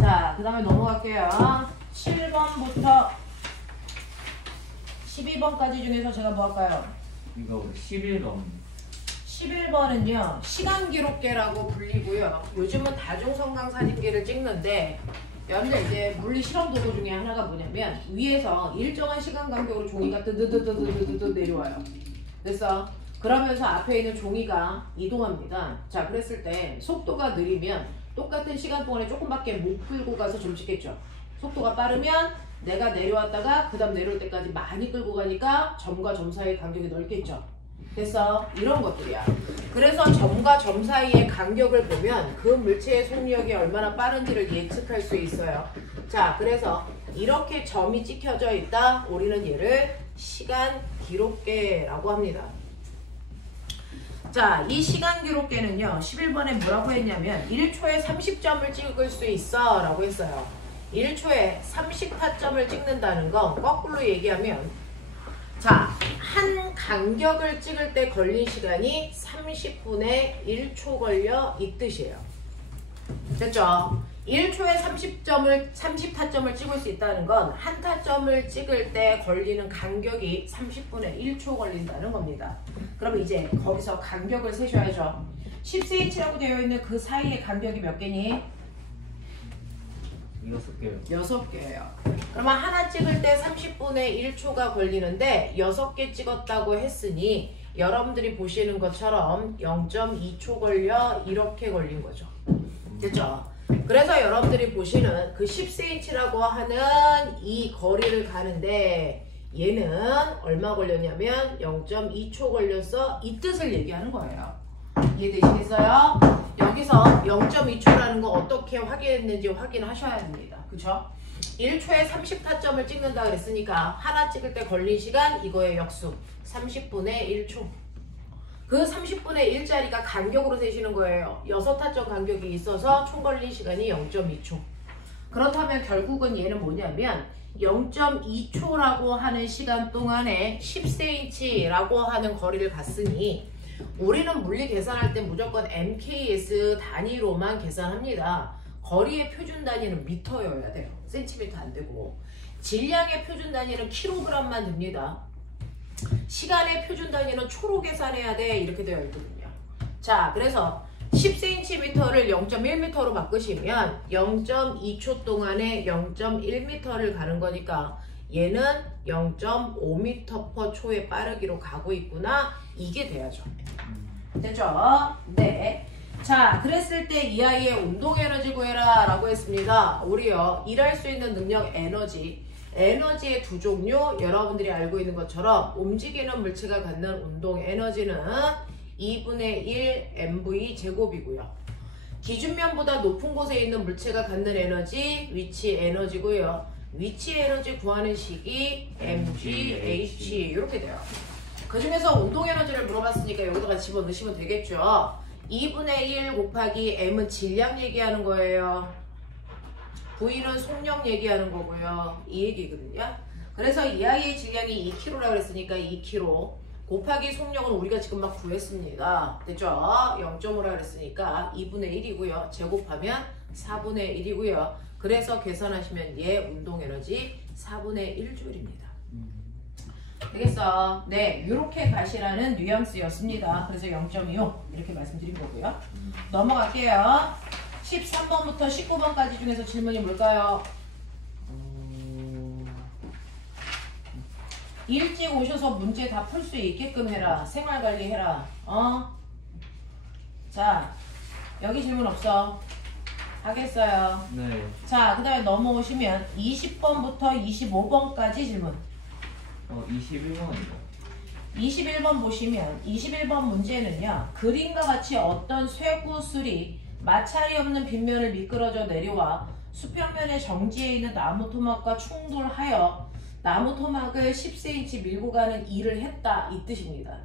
자, 그 다음에 넘어갈게요. 7번부터 12번까지 중에서 제가 뭐 할까요? 이거 11번. 11번은요, 시간기록계라고 불리고요. 요즘은 다중성강사진기를 찍는데, 여러분들 이제 물리 실험 도구 중에 하나가 뭐냐면, 위에서 일정한 시간 간격으로 종이가 뜨드드드드드드 내려와요. 됐어? 그러면서 앞에 있는 종이가 이동합니다. 자, 그랬을 때 속도가 느리면 똑같은 시간 동안에 조금밖에 못 끌고 가서 좀 찍겠죠. 속도가 빠르면 내가 내려왔다가 그 다음 내려올 때까지 많이 끌고 가니까 점과 점 사이의 간격이 넓겠죠. 됐어? 이런 것들이야. 그래서 점과 점 사이의 간격을 보면 그 물체의 속력이 얼마나 빠른지를 예측할 수 있어요. 자, 그래서 이렇게 점이 찍혀져 있다. 우리는 얘를 시간 기록계라고 합니다. 자, 이 시간 기록계는요, 11번에 뭐라고 했냐면 1초에 30점을 찍을 수 있어 라고 했어요. 1초에 30타점을 찍는다는 건 거꾸로 얘기하면, 자, 한 간격을 찍을 때 걸린 시간이 30분의 1초 걸려 이 뜻이에요. 됐죠? 1초에 30타점을 찍을 수 있다는 건 한 타점을 찍을 때 걸리는 간격이 30분의 1초 걸린다는 겁니다. 그럼 이제 거기서 간격을 세셔야죠. 10cm라고 되어 있는 그 사이의 간격이 몇 개니? 6개요. 6개예요. 그러면 하나 찍을 때 30분의 1초가 걸리는데 6개 찍었다고 했으니 여러분들이 보시는 것처럼 0.2초 걸려 이렇게 걸린 거죠. 됐죠? 그래서 여러분들이 보시는 그 10cm라고 하는 이 거리를 가는데 얘는 얼마 걸렸냐면 0.2초 걸렸어. 이 뜻을 얘기하는 거예요. 이해되시겠어요? 여기서 0.2초라는 거 어떻게 확인했는지 확인하셔야 됩니다. 그쵸? 1초에 30타점을 찍는다 그랬으니까 하나 찍을 때 걸린 시간 이거의 역수 30분의 1초. 그 30분의 1짜리가 간격으로 세시는 거예요. 6타점 간격이 있어서 총 걸린 시간이 0.2초. 그렇다면 결국은 얘는 뭐냐면 0.2초라고 하는 시간 동안에 10cm라고 하는 거리를 갔으니 우리는 물리 계산할 때 무조건 MKS 단위로만 계산합니다. 거리의 표준 단위는 미터여야 돼요. 센티미터 안 되고. 질량의 표준 단위는 킬로그램만 됩니다. 시간의 표준 단위는 초로 계산해야 돼. 이렇게 되어 있거든요. 자, 그래서 10cm를 0.1m로 바꾸시면 0.2초 동안에 0.1m를 가는 거니까 얘는 0.5m/초의 빠르기로 가고 있구나. 이게 돼야죠. 됐죠? 네. 자, 그랬을 때 이 아이의 운동 에너지 구해라 라고 했습니다. 우리요, 일할 수 있는 능력 에너지의 두 종류, 여러분들이 알고 있는 것처럼 움직이는 물체가 갖는 운동 에너지는 2분의 1 mv 제곱이고요. 기준면보다 높은 곳에 있는 물체가 갖는 에너지, 위치 에너지고요. 위치 에너지 구하는 식이 mgh 이렇게 돼요. 그 중에서 운동 에너지를 물어봤으니까 여기다가 집어넣으시면 되겠죠. 2분의 1 곱하기 m은 질량 얘기하는 거예요. V는 속력 얘기하는 거고요. 이 얘기거든요. 그래서 이 아이의 질량이 2kg라고 그랬으니까 2kg 곱하기 속력은 우리가 지금 막 구했습니다. 됐죠? 0.5라고 그랬으니까 2분의 1이고요. 제곱하면 4분의 1이고요. 그래서 계산하시면 얘 운동 에너지 4분의 1줄입니다. 되겠어? 네, 이렇게 가시라는 뉘앙스였습니다. 그래서 0.25 이렇게 말씀드린 거고요. 넘어갈게요. 13번부터 19번까지 중에서 질문이 뭘까요? 일찍 오셔서 문제 다 풀 수 있게끔 해라. 생활관리 해라. 자, 여기 질문 없어. 하겠어요. 네. 자, 그 다음에 넘어오시면 20번부터 25번까지 질문. 21번이요. 21번 보시면 21번 문제는요. 그림과 같이 어떤 쇠구슬이 마찰이 없는 빗면을 미끄러져 내려와 수평면의 정지에 있는 나무 토막과 충돌하여 나무 토막을 10cm 밀고 가는 일을 했다. 이 뜻입니다.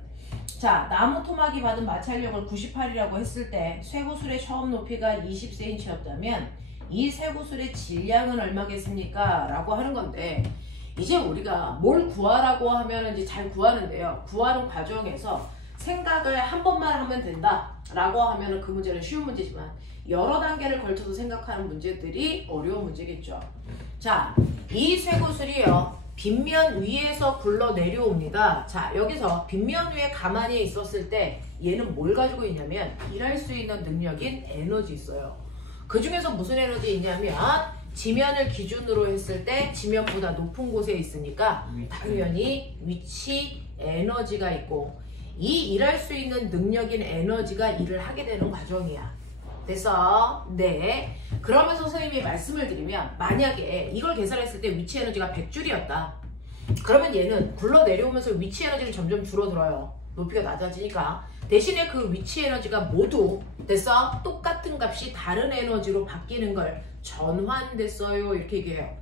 자, 나무 토막이 받은 마찰력을 98이라고 했을 때 쇠구슬의 처음 높이가 20cm였다면 이 쇠구슬의 질량은 얼마겠습니까? 라고 하는 건데 이제 우리가 뭘 구하라고 하면 이제 잘 구하는데요. 구하는 과정에서 생각을 한 번만 하면 된다 라고 하면 그 문제는 쉬운 문제지만 여러 단계를 걸쳐서 생각하는 문제들이 어려운 문제겠죠. 자, 이 쇠구슬이요. 빗면 위에서 굴러 내려옵니다. 자, 여기서 빗면 위에 가만히 있었을 때 얘는 뭘 가지고 있냐면 일할 수 있는 능력인 에너지 있어요. 그 중에서 무슨 에너지 있냐면 지면을 기준으로 했을 때 지면보다 높은 곳에 있으니까 당연히 위치 에너지가 있고 이 일할 수 있는 능력인 에너지가 일을 하게 되는 과정이야. 됐어? 네. 그러면서 선생님이 말씀을 드리면 만약에 이걸 계산했을 때 위치 에너지가 100줄이었다. 그러면 얘는 굴러 내려오면서 위치 에너지는 점점 줄어들어요. 높이가 낮아지니까. 대신에 그 위치 에너지가 모두 됐어? 똑같은 값이 다른 에너지로 바뀌는 걸 전환됐어요. 이렇게 얘기해요.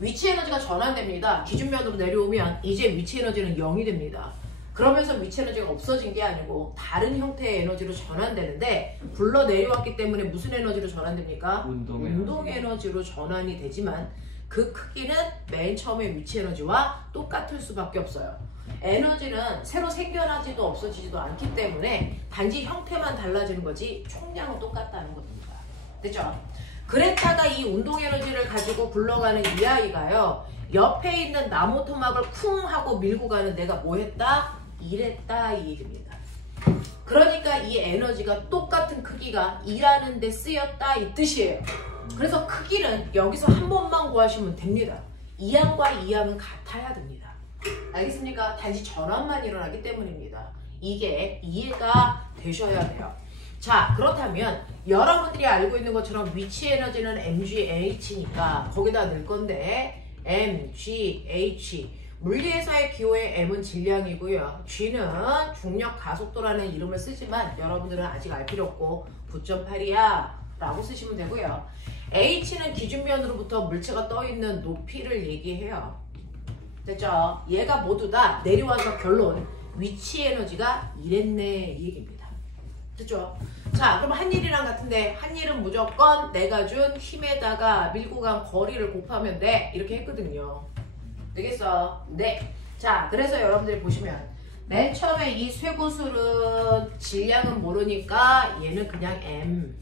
위치 에너지가 전환됩니다. 기준면으로 내려오면 이제 위치 에너지는 0이 됩니다. 그러면서 위치 에너지가 없어진 게 아니고 다른 형태의 에너지로 전환되는데 굴러 내려왔기 때문에 무슨 에너지로 전환됩니까? 운동 에너지로 전환이 되지만 그 크기는 맨 처음에 위치 에너지와 똑같을 수밖에 없어요. 에너지는 새로 생겨나지도 없어지지도 않기 때문에 단지 형태만 달라지는 거지 총량은 똑같다는 겁니다. 됐죠? 그랬다가 이 운동 에너지를 가지고 굴러가는 이 아이가요. 옆에 있는 나무 토막을 쿵 하고 밀고 가는 내가 뭐 했다? 일했다 이 얘기입니다. 그러니까 이 에너지가 똑같은 크기가 일하는 데 쓰였다 이 뜻이에요. 그래서 크기는 여기서 한 번만 구하시면 됩니다. 이항과 이항은 같아야 됩니다. 알겠습니까? 단지 전환만 일어나기 때문입니다. 이게 이해가 되셔야 돼요. 자, 그렇다면 여러분들이 알고 있는 것처럼 위치 에너지는 mgH니까 거기다 넣을 건데 mgH 물리에서의 기호의 m은 질량이고요. g는 중력 가속도라는 이름을 쓰지만 여러분들은 아직 알 필요 없고 9.8이야 라고 쓰시면 되고요. h는 기준면으로부터 물체가 떠있는 높이를 얘기해요. 됐죠? 얘가 모두 다 내려와서 결론 위치 에너지가 이랬네 이 얘기입니다. 됐죠? 자, 그럼 한 일이랑 같은데 한 일은 무조건 내가 준 힘에다가 밀고 간 거리를 곱하면 돼 이렇게 했거든요. 되겠어? 네. 자, 그래서 여러분들이 보시면 맨 처음에 이 쇠구슬은 질량은 모르니까 얘는 그냥 M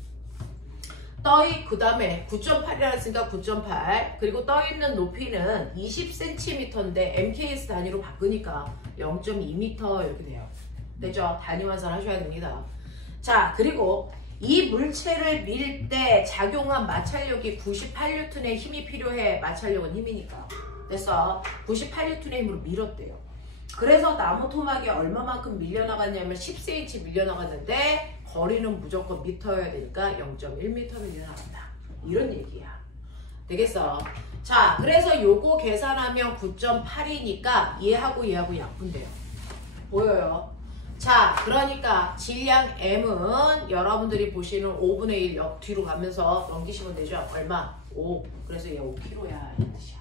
그 다음에 9.8이라 했으니까 9.8 그리고 떠있는 높이는 20cm인데 MKS 단위로 바꾸니까 0.2m 이렇게 돼요. 됐죠? 단위 환산하셔야 됩니다. 자, 그리고 이 물체를 밀 때 작용한 마찰력이 98N의 힘이 필요해. 마찰력은 힘이니까. 됐어? 98N의 힘으로 밀었대요. 그래서 나무 토막이 얼마만큼 밀려나갔냐면 10cm 밀려나갔는데 거리는 무조건 미터여야 되니까 0.1m 밀려나간다. 이런 얘기야. 되겠어? 자, 그래서 요거 계산하면 9.8이니까 얘하고 얘하고 약분돼요. 보여요? 자, 그러니까 질량 M은 여러분들이 보시는 5분의 1 역 뒤로 가면서 넘기시면 되죠? 얼마? 5. 그래서 얘 5kg야. 이 뜻이야.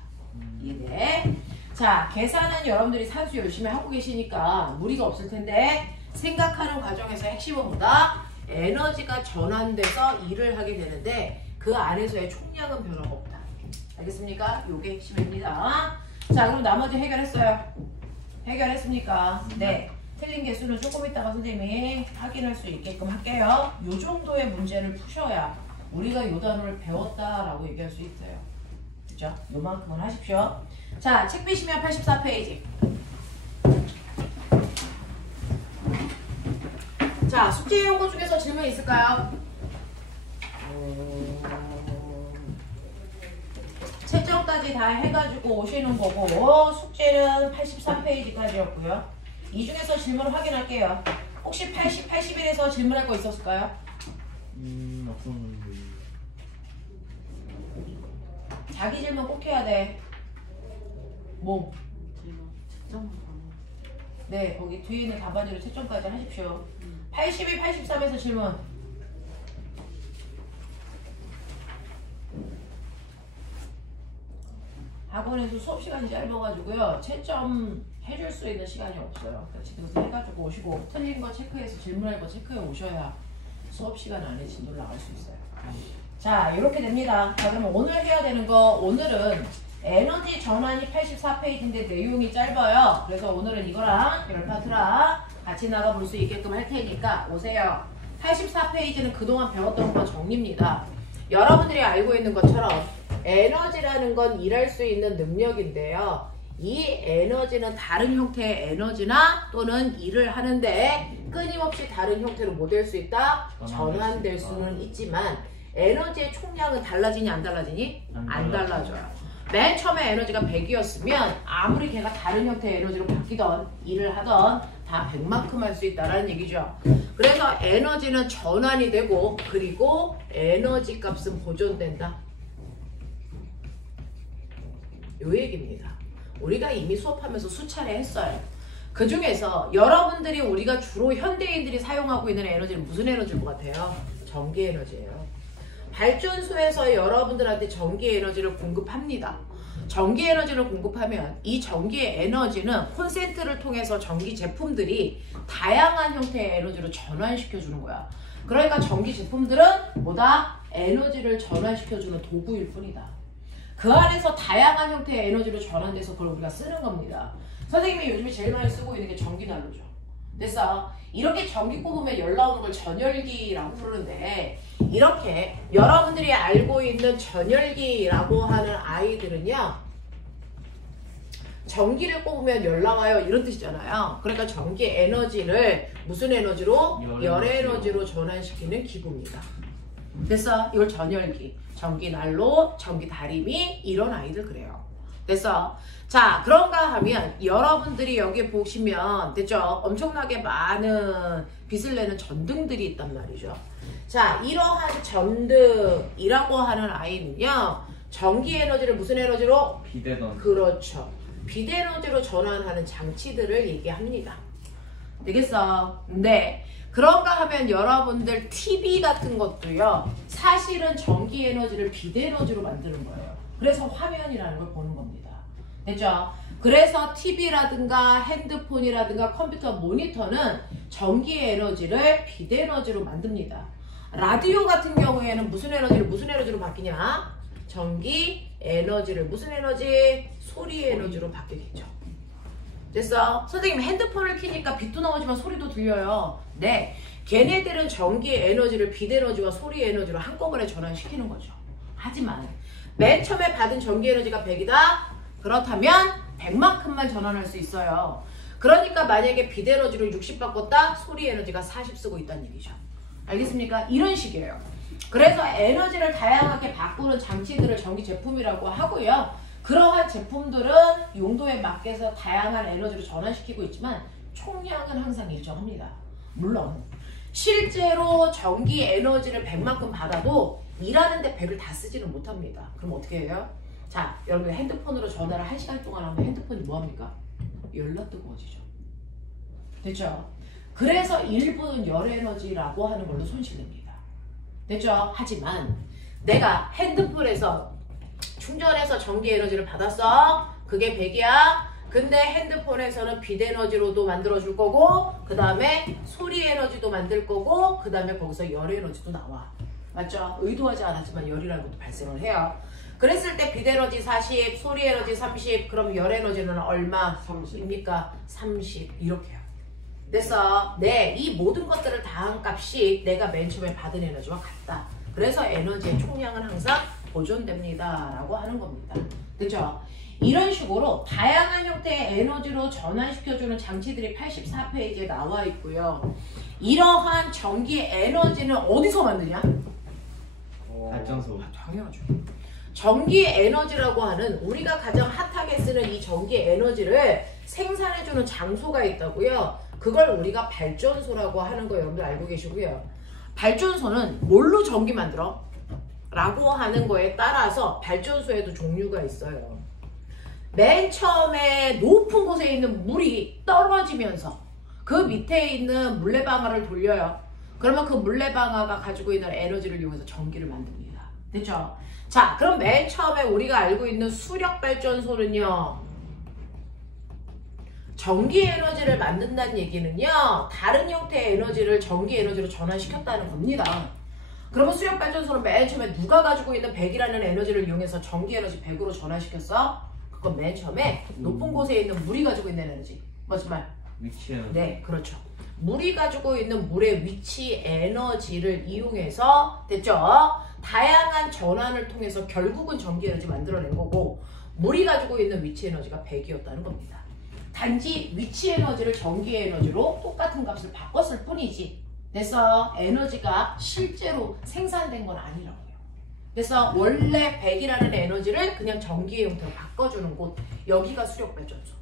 이해돼? 자, 계산은 여러분들이 산수 열심히 하고 계시니까 무리가 없을 텐데 생각하는 과정에서 핵심은 뭐다? 에너지가 전환돼서 일을 하게 되는데 그 안에서의 총량은 변화가 없다. 알겠습니까? 요게 핵심입니다. 자, 그럼 나머지 해결했어요? 해결했습니까? 네. 틀린 개수는 조금 있다가 선생님이 확인할 수 있게끔 할게요. 요 정도의 문제를 푸셔야 우리가 요 단어를 배웠다라고 얘기할 수 있어요. 그죠? 요만큼은 하십시오. 자, 책 펴시면 84페이지. 자, 숙제 연구 중에서 질문 있을까요? 채점까지 다 해가지고 오시는 거고 숙제는 83페이지까지였고요. 이 중에서 질문을 확인할게요. 혹시 80, 81에서 질문할 거 있었을까요? 없었는데. 자기 질문 꼭 해야 돼. 뭐? 네, 거기 뒤에 있는 답안지로 채점까지 하십시오. 82, 83에서 질문. 학원에서 수업 시간이 짧아가지고요. 채점 해줄 수 있는 시간이 없어요. 집에서 해가지고 오시고 틀린 거 체크해서 질문할 거 체크해 오셔야 수업 시간 안에 진도를 나갈 수 있어요. 자, 이렇게 됩니다. 자, 그러면 오늘 해야 되는 거, 오늘은 에너지 전환이 84페이지인데 내용이 짧아요. 그래서 오늘은 이거랑 열 파트랑 같이 나가볼 수 있게끔 할 테니까 오세요. 84페이지는 그동안 배웠던 거 정리입니다. 여러분들이 알고 있는 것처럼 에너지라는 건 일할 수 있는 능력인데요. 이 에너지는 다른 형태의 에너지나 또는 일을 하는데 끊임없이 다른 형태로 뭐 될 수 있다? 전환될 수는 있지만 에너지의 총량은 달라지니 안 달라지니? 안 달라져요. 맨 처음에 에너지가 100이었으면 아무리 걔가 다른 형태의 에너지로 바뀌던 일을 하던 다 100만큼 할 수 있다는 얘기죠. 그래서 에너지는 전환이 되고 그리고 에너지 값은 보존된다. 요 얘기입니다. 우리가 이미 수업하면서 수차례 했어요. 그 중에서 여러분들이 우리가 주로 현대인들이 사용하고 있는 에너지는 무슨 에너지일 것 같아요? 전기 에너지예요. 발전소에서 여러분들한테 전기 에너지를 공급합니다. 전기 에너지를 공급하면 이 전기 에너지는 콘센트를 통해서 전기 제품들이 다양한 형태의 에너지로 전환시켜 주는 거야. 그러니까 전기 제품들은 뭐다? 에너지를 전환시켜 주는 도구일 뿐이다. 그 안에서 다양한 형태의 에너지로 전환돼서 그걸 우리가 쓰는 겁니다. 선생님이 요즘에 제일 많이 쓰고 있는 게 전기난로죠. 됐어? 이렇게 전기 꼽으면 열 나오는 걸 전열기라고 부르는데 이렇게 여러분들이 알고 있는 전열기라고 하는 아이들은요, 전기를 꼽으면 열 나와요 이런 뜻이잖아요. 그러니까 전기 에너지를 무슨 에너지로? 열 에너지로 전환시키는 기구입니다. 됐어? 이걸 전열기, 전기난로, 전기다리미 이런 아이들 그래요. 됐어? 자, 그런가 하면 여러분들이 여기 보시면 됐죠? 엄청나게 많은 빛을 내는 전등들이 있단 말이죠. 자, 이러한 전등이라고 하는 아이는요, 전기 에너지를 무슨 에너지로? 비대던. 그렇죠. 빛에너지로 전환하는 장치들을 얘기합니다. 되겠어? 네. 그런가 하면 여러분들 TV 같은 것도요, 사실은 전기 에너지를 빛에너지로 만드는 거예요. 그래서 화면이라는 걸 보는 겁니다. 됐죠? 그래서 TV라든가 핸드폰이라든가 컴퓨터 모니터는 전기 에너지를 빛에너지로 만듭니다. 라디오 같은 경우에는 무슨 에너지로 바뀌냐? 전기 에너지를 무슨 에너지? 소리 에너지로 바뀌겠죠. 됐어? 선생님 핸드폰을 켜니까 빛도 나오지만 소리도 들려요. 네, 걔네들은 전기 에너지를 빛 에너지와 소리 에너지로 한꺼번에 전환시키는 거죠. 하지만 맨 처음에 받은 전기 에너지가 100이다? 그렇다면 100만큼만 전환할 수 있어요. 그러니까 만약에 빛 에너지로 60 바꿨다? 소리 에너지가 40 쓰고 있다는 얘기죠. 알겠습니까? 이런 식이에요. 그래서 에너지를 다양하게 바꾸는 장치들을 전기 제품이라고 하고요. 그러한 제품들은 용도에 맞게서 다양한 에너지로 전환시키고 있지만 총량은 항상 일정합니다. 물론 실제로 전기 에너지를 100만큼 받아도 일하는데 100을 다 쓰지는 못합니다. 그럼 어떻게 해요? 자, 여러분 핸드폰으로 전화를 1시간 동안 하면 핸드폰이 뭐합니까? 열나 뜨거워지죠. 됐죠? 그래서 일부는 열 에너지라고 하는 걸로 손실됩니다. 됐죠? 하지만 내가 핸드폰에서 충전해서 전기 에너지를 받았어. 그게 100이야. 근데 핸드폰에서는 빛 에너지로도 만들어 줄 거고 그 다음에 소리 에너지도 만들 거고 그 다음에 거기서 열 에너지도 나와. 맞죠? 의도하지 않았지만 열이라는 것도 발생을 해요. 그랬을 때 빛 에너지 40, 소리 에너지 30, 그럼 열 에너지는 얼마? 30입니까? 30 이렇게요. 됐어? 네, 이 모든 것들을 다한 값이 내가 맨 처음에 받은 에너지와 같다. 그래서 에너지의 총량은 항상 보존됩니다 라고 하는 겁니다. 그죠? 이런 식으로 다양한 형태의 에너지로 전환시켜주는 장치들이 84페이지에 나와 있고요. 이러한 전기 에너지는 어디서 만드냐? 발전소. 당연하죠. 전기 에너지라고 하는 우리가 가장 핫하게 쓰는 이 전기 에너지를 생산해주는 장소가 있다고요. 그걸 우리가 발전소라고 하는 거 여러분들 알고 계시고요. 발전소는 뭘로 전기 만들어? 라고 하는 거에 따라서 발전소에도 종류가 있어요. 맨 처음에 높은 곳에 있는 물이 떨어지면서 그 밑에 있는 물레방아를 돌려요. 그러면 그 물레방아가 가지고 있는 에너지를 이용해서 전기를 만듭니다. 됐죠? 자, 그럼 맨 처음에 우리가 알고 있는 수력발전소는요, 전기 에너지를 만든다는 얘기는요, 다른 형태의 에너지를 전기 에너지로 전환시켰다는 겁니다. 그러면 수력발전소는 맨 처음에 누가 가지고 있는 100이라는 에너지를 이용해서 전기 에너지 100으로 전환시켰어? 그건 맨 처음에 높은 곳에 있는 물이 가지고 있는 에너지. 맞지 말? 위치 에너지. 네, 그렇죠. 물이 가지고 있는 물의 위치 에너지를 이용해서 됐죠? 다양한 전환을 통해서 결국은 전기 에너지 만들어낸 거고 물이 가지고 있는 위치 에너지가 100이었다는 겁니다. 단지 위치 에너지를 전기 에너지로 똑같은 값을 바꿨을 뿐이지 그래서 에너지가 실제로 생산된 건 아니라고요. 그래서 원래 100이라는 에너지를 그냥 전기의 형태로 바꿔주는 곳 여기가 수력발전소.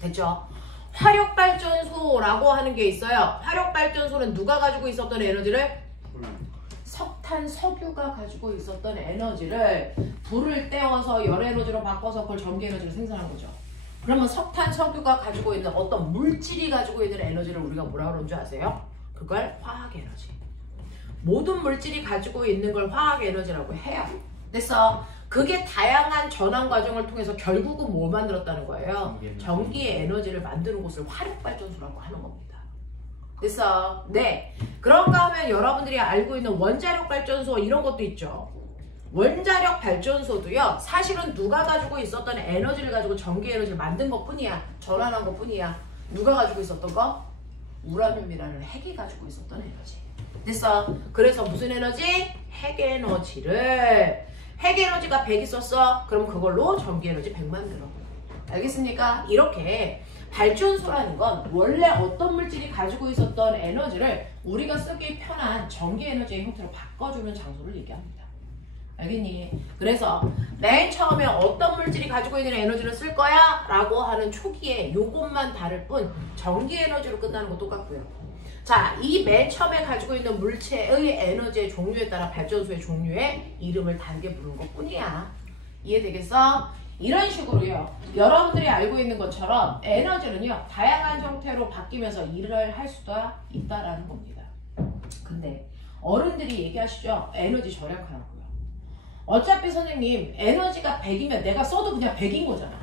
됐죠? 화력발전소라고 하는 게 있어요. 화력발전소는 누가 가지고 있었던 에너지를? 석탄, 석유가 가지고 있었던 에너지를 불을 떼어서 열에너지로 바꿔서 그걸 전기에너지로 생산한 거죠. 그러면 석탄, 석유가 가지고 있는 어떤 물질이 가지고 있는 에너지를 우리가 뭐라고 그러는 줄 아세요? 그걸 화학에너지. 모든 물질이 가지고 있는 걸 화학에너지라고 해요. 그래서 그게 다양한 전환 과정을 통해서 결국은 뭘 만들었다는 거예요? 전기의 에너지를 만드는 곳을 화력발전소라고 하는 겁니다. 그래서 네, 그런가 하면 여러분들이 알고 있는 원자력 발전소 이런 것도 있죠. 원자력 발전소도요. 사실은 누가 가지고 있었던 에너지를 가지고 전기 에너지를 만든 것 뿐이야. 전환한 것 뿐이야. 누가 가지고 있었던 거? 우라늄이라는 핵이 가지고 있었던 에너지. 그래서 무슨 에너지? 핵에너지가 100 있었어. 그럼 그걸로 전기에너지 100 만들어. 알겠습니까? 이렇게 발전소라는 건 원래 어떤 물질이 가지고 있었던 에너지를 우리가 쓰기 편한 전기에너지의 형태로 바꿔주는 장소를 얘기합니다. 알겠니? 그래서 맨 처음에 어떤 물질이 가지고 있는 에너지를 쓸 거야? 라고 하는 초기에 요것만 다를 뿐 전기에너지로 끝나는 거 똑같고요. 자, 이 맨 처음에 가지고 있는 물체의 에너지의 종류에 따라 발전소의 종류에 이름을 다르게 부르는 것 뿐이야. 이해되겠어? 이런 식으로요. 여러분들이 알고 있는 것처럼 에너지는요. 다양한 형태로 바뀌면서 일을 할 수도 있다라는 겁니다. 근데 어른들이 얘기하시죠. 에너지 절약하라고요. 어차피 선생님 에너지가 100이면 내가 써도 그냥 100인 거잖아.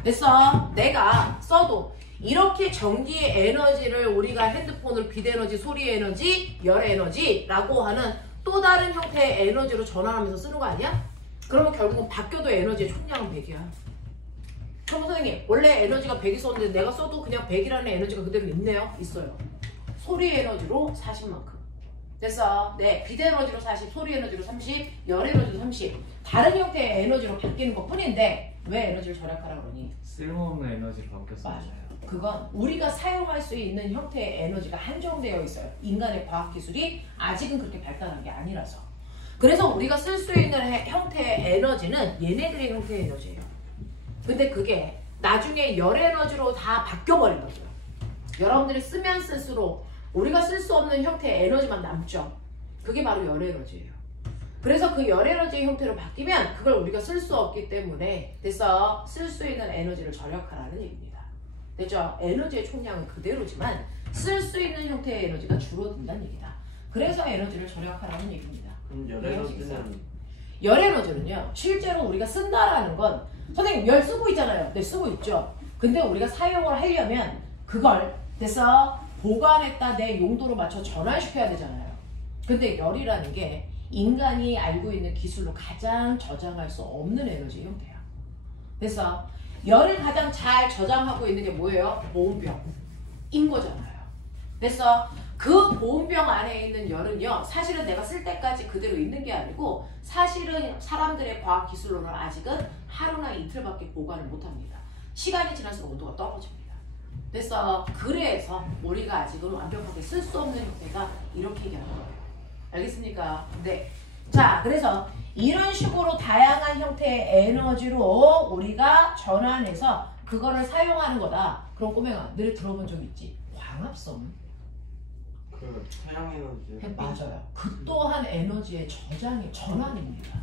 그래서 내가 써도 이렇게 전기의 에너지를 우리가 핸드폰을 빛에너지, 소리에너지, 열에너지라고 하는 또 다른 형태의 에너지로 전환하면서 쓰는 거 아니야? 그러면 결국은 바뀌어도 에너지의 총량은 100이야. 그럼 선생님 원래 에너지가 100이 썼는데 내가 써도 그냥 100이라는 에너지가 그대로 있네요? 있어요. 소리 에너지로 40만큼. 됐어. 네, 빛에너지로 40, 소리 에너지로 30, 열에너지로 30. 다른 형태의 에너지로 바뀌는 것 뿐인데 왜 에너지를 절약하라고 그러니? 쓸모없는 에너지로 바뀌었어요. 맞아요. 그건 우리가 사용할 수 있는 형태의 에너지가 한정되어 있어요. 인간의 과학기술이 아직은 그렇게 발달한 게 아니라서. 그래서 우리가 쓸 수 있는 형태의 에너지는 얘네들의 형태의 에너지예요. 근데 그게 나중에 열에너지로 다 바뀌어버린 거죠. 여러분들이 쓰면 쓸수록 우리가 쓸 수 없는 형태의 에너지만 남죠. 그게 바로 열에너지예요. 그래서 그 열에너지의 형태로 바뀌면 그걸 우리가 쓸 수 없기 때문에 그래서 쓸 수 있는 에너지를 절약하라는 얘기입니다. 됐죠? 에너지의 총량은 그대로지만 쓸 수 있는 형태의 에너지가 줄어든다는 얘기다. 그래서 에너지를 절약하라는 얘기입니다. 그럼 열에너지는? 열에너지는요. 실제로 우리가 쓴다라는 건 선생님 열 쓰고 있잖아요. 네, 쓰고 있죠. 근데 우리가 사용을 하려면 그걸 그래서 보관했다 내 용도로 맞춰 전환시켜야 되잖아요. 근데 열이라는 게 인간이 알고 있는 기술로 가장 저장할 수 없는 에너지 형태야. 그래서 열을 가장 잘 저장하고 있는 게 뭐예요? 보온병인 거잖아요. 그래서 그 보온병 안에 있는 열은요. 사실은 내가 쓸 때까지 그대로 있는 게 아니고 사실은 사람들의 과학 기술로는 아직은 하루나 이틀밖에 보관을 못합니다. 시간이 지날수록 온도가 떨어집니다. 그래서 우리가 아직은 완벽하게 쓸 수 없는 형태가 이렇게 얘기하는 거예요. 알겠습니까? 네. 자, 그래서 이런 식으로 다양한 형태의 에너지로 우리가 전환해서 그거를 사용하는 거다. 그럼 꼬맹아, 늘 들어본 적 있지? 광합성. 그 태양 에너지. 맞아요. 그 또한 에너지의 전환입니다.